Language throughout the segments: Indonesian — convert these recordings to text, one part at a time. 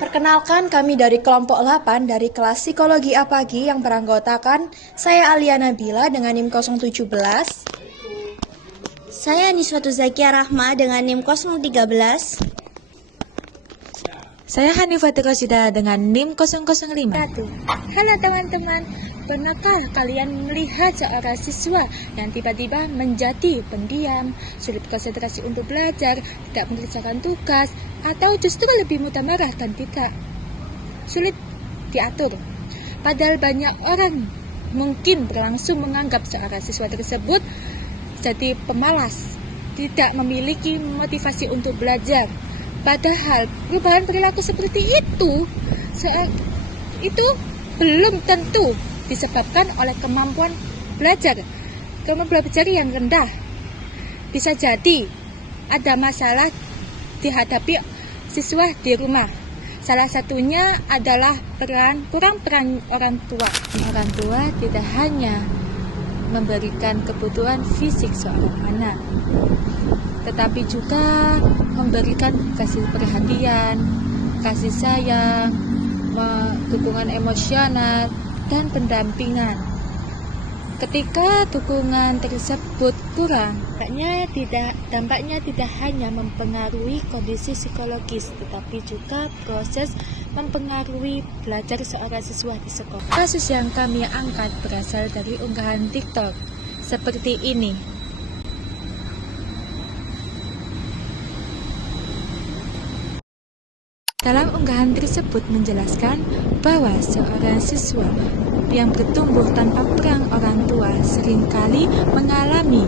Perkenalkan, kami dari kelompok 8 dari kelas Psikologi A Pagi yang beranggotakan saya Alia Nabila dengan NIM 017. Saya Niswatu Zakia Rahma dengan NIM 013. Saya Hanifati Rosida dengan NIM 005. Halo teman-teman, pernahkah kalian melihat seorang siswa yang tiba-tiba menjadi pendiam, sulit konsentrasi untuk belajar, tidak mengerjakan tugas, atau justru lebih mudah marah dan tidak sulit diatur? Padahal banyak orang mungkin berlangsung menganggap seorang siswa tersebut jadi pemalas, tidak memiliki motivasi untuk belajar. Padahal perubahan perilaku seperti itu belum tentu disebabkan oleh kemampuan belajar yang rendah. Bisa jadi ada masalah dihadapi siswa di rumah. Salah satunya adalah kurang peran orang tua. Orang tua tidak hanya memberikan kebutuhan fisik seorang anak, tetapi juga memberikan kasih perhatian, kasih sayang, dukungan emosional, dan pendampingan. Ketika dukungan tersebut kurang, dampaknya tidak hanya mempengaruhi kondisi psikologis, tetapi juga proses mempengaruhi belajar seorang siswa di sekolah. Kasus yang kami angkat berasal dari unggahan TikTok seperti ini. Dalam unggahan tersebut menjelaskan bahwa seorang siswa yang bertumbuh tanpa peran orang tua seringkali mengalami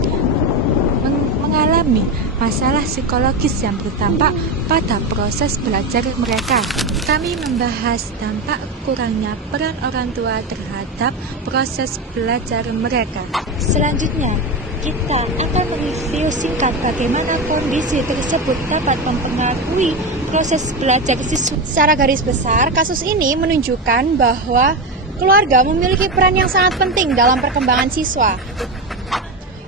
masalah psikologis yang berdampak pada proses belajar mereka. Kami membahas dampak kurangnya peran orang tua terhadap proses belajar mereka. Selanjutnya, kita akan mereview singkat bagaimana kondisi tersebut dapat mempengaruhi proses belajar siswa. Secara garis besar, kasus ini menunjukkan bahwa keluarga memiliki peran yang sangat penting dalam perkembangan siswa.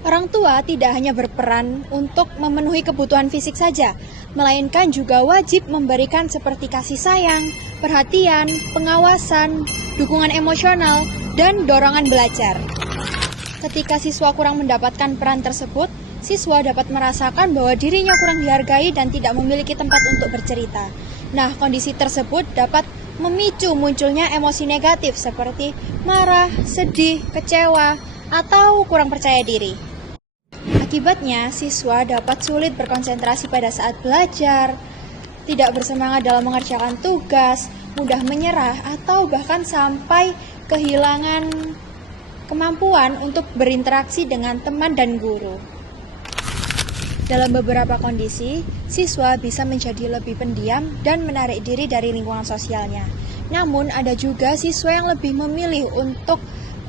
Orang tua tidak hanya berperan untuk memenuhi kebutuhan fisik saja, melainkan juga wajib memberikan seperti kasih sayang, perhatian, pengawasan, dukungan emosional, dan dorongan belajar. Ketika siswa kurang mendapatkan peran tersebut, siswa dapat merasakan bahwa dirinya kurang dihargai dan tidak memiliki tempat untuk bercerita. Nah, kondisi tersebut dapat memicu munculnya emosi negatif seperti marah, sedih, kecewa, atau kurang percaya diri. Akibatnya, siswa dapat sulit berkonsentrasi pada saat belajar, tidak bersemangat dalam mengerjakan tugas, mudah menyerah, atau bahkan sampai kehilangan kemampuan untuk berinteraksi dengan teman dan guru. Dalam beberapa kondisi, siswa bisa menjadi lebih pendiam dan menarik diri dari lingkungan sosialnya. Namun, ada juga siswa yang lebih memilih untuk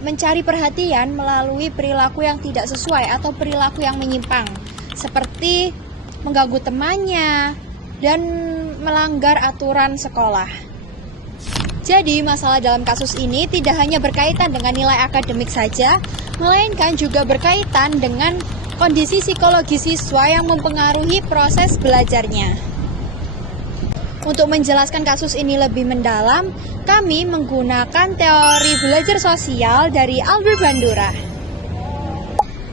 mencari perhatian melalui perilaku yang tidak sesuai atau perilaku yang menyimpang, seperti mengganggu temannya dan melanggar aturan sekolah. Jadi, masalah dalam kasus ini tidak hanya berkaitan dengan nilai akademik saja, melainkan juga berkaitan dengan kondisi psikologi siswa yang mempengaruhi proses belajarnya. Untuk menjelaskan kasus ini lebih mendalam, kami menggunakan teori belajar sosial dari Albert Bandura.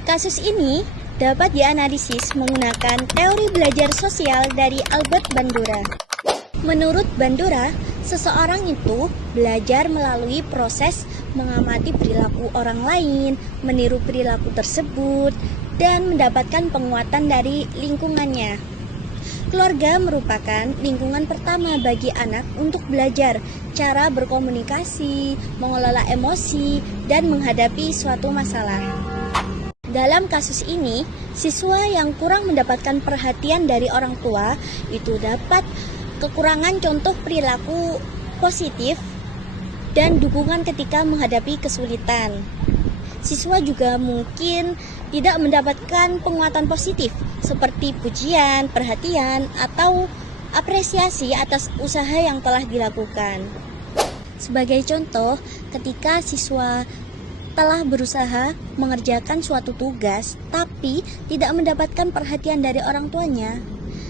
Kasus ini dapat dianalisis menggunakan teori belajar sosial dari Albert Bandura. Menurut Bandura, seseorang itu belajar melalui proses mengamati perilaku orang lain, meniru perilaku tersebut, dan mendapatkan penguatan dari lingkungannya. Keluarga merupakan lingkungan pertama bagi anak untuk belajar cara berkomunikasi, mengelola emosi, dan menghadapi suatu masalah. Dalam kasus ini, siswa yang kurang mendapatkan perhatian dari orang tua itu dapat kekurangan contoh perilaku positif dan dukungan ketika menghadapi kesulitan. Siswa juga mungkin tidak mendapatkan penguatan positif seperti pujian, perhatian, atau apresiasi atas usaha yang telah dilakukan. Sebagai contoh, ketika siswa telah berusaha mengerjakan suatu tugas tapi tidak mendapatkan perhatian dari orang tuanya,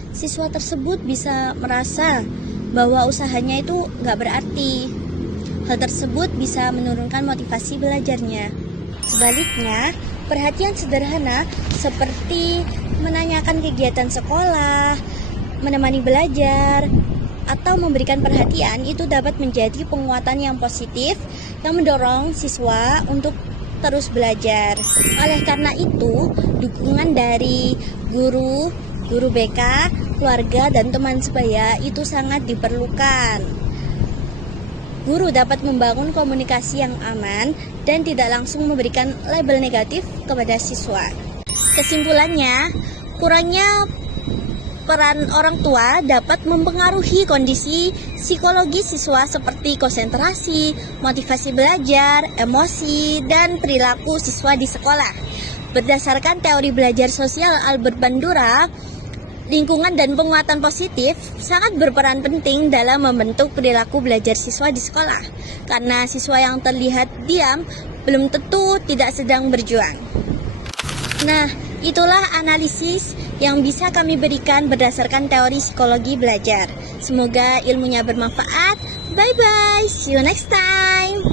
siswa tersebut bisa merasa bahwa usahanya itu nggak berarti. Hal tersebut bisa menurunkan motivasi belajarnya. Sebaliknya, perhatian sederhana seperti menanyakan kegiatan sekolah, menemani belajar, atau memberikan perhatian itu dapat menjadi penguatan yang positif yang mendorong siswa untuk terus belajar. Oleh karena itu, dukungan dari guru BK, keluarga, dan teman sebaya itu sangat diperlukan. Guru dapat membangun komunikasi yang aman dan tidak langsung memberikan label negatif kepada siswa. Kesimpulannya, kurangnya peran orang tua dapat mempengaruhi kondisi psikologi siswa seperti konsentrasi, motivasi belajar, emosi, dan perilaku siswa di sekolah. Berdasarkan teori belajar sosial Albert Bandura, lingkungan dan penguatan positif sangat berperan penting dalam membentuk perilaku belajar siswa di sekolah. Karena siswa yang terlihat diam belum tentu tidak sedang berjuang. Nah, itulah analisis yang bisa kami berikan berdasarkan teori psikologi belajar. Semoga ilmunya bermanfaat. Bye-bye, see you next time.